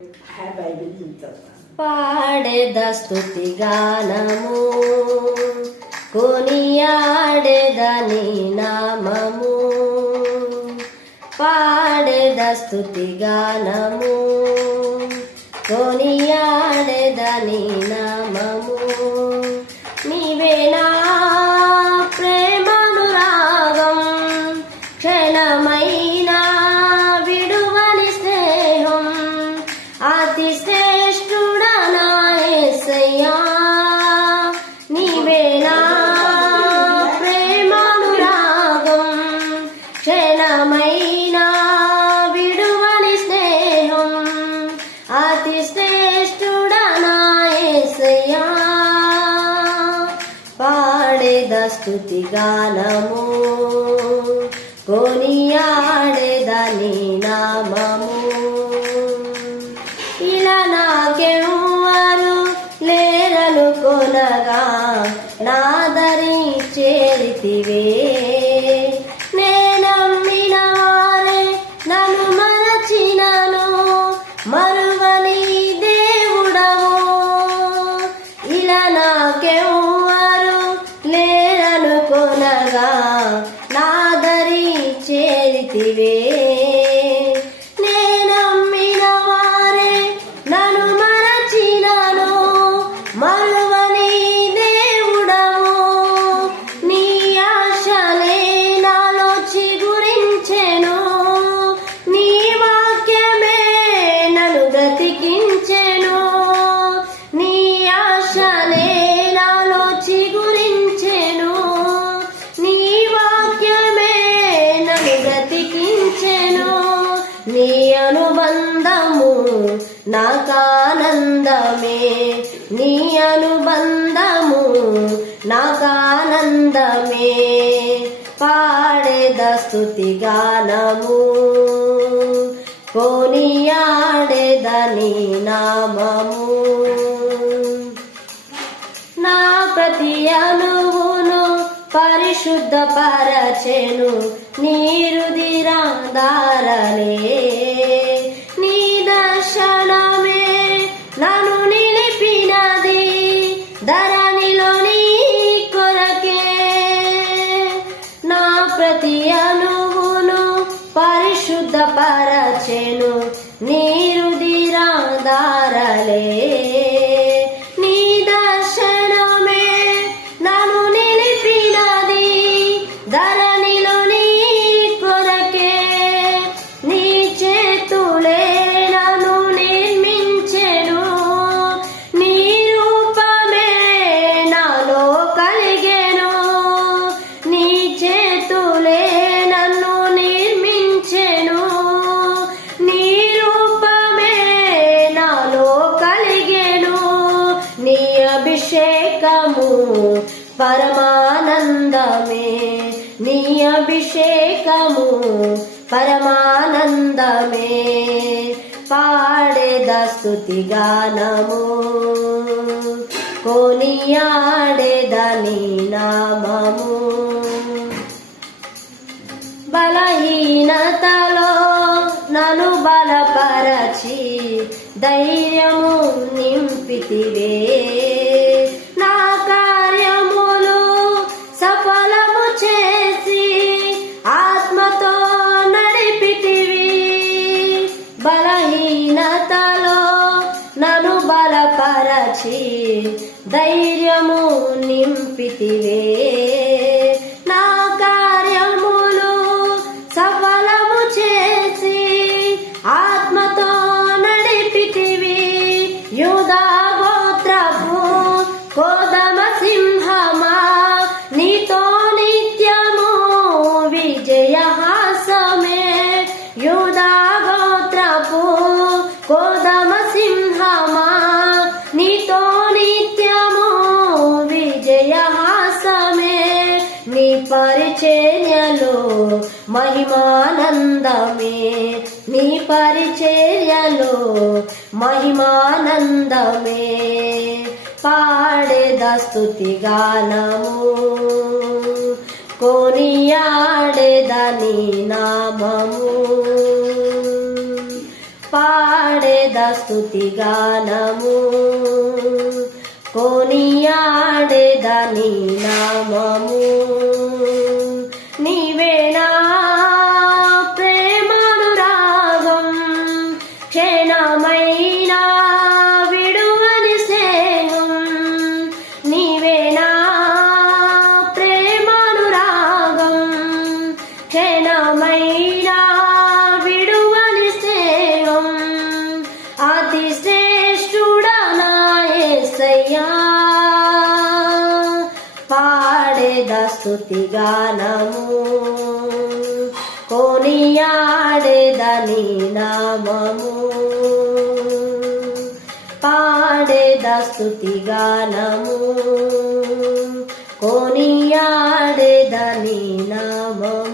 Bible చదువుతాను గానము కొనియాడెద నీ నామము పాడెద స్తుతి గానము కొనియాడెద నీ నామము పాడేద స్తుతి గానము కొనియాడేద నామము. ఇలా నాకెవ్వరు లేరను కొనగా నాదరి చేరితివే. నాకానందమే నీ అనుబంధము నాకానందమే. పాడేద స్తుతి గానము కోనియాడేదని నామము. నా ప్రతి అనువును పరిశుద్ధ పరచెను నీరుదిరాదారలే పరమానందమే నీ అభిషేకము పరమానందమే పాడేద స్తుతి గానము కొనియాడేద నీ నామము బలహీనతలో నను బలపరచి ధైర్యము నింపితివే ధైర్యము నింపితివే. పరిచర్యలో మహిమానందమే. నీ పరిచర్యలో మహిమానందమే. పాడేద స్తుతి గానము. కొనియాడేదని నామము. పాడేద స్తుతి గానము. క్షణమైనా విడువని స్నేహం అతి శ్రేష్ఠుడనా పాడేద స్తుతి గానము కొనియాడేద నామము. పాడేద స్తుతి గానము కొనియాడేద నామము.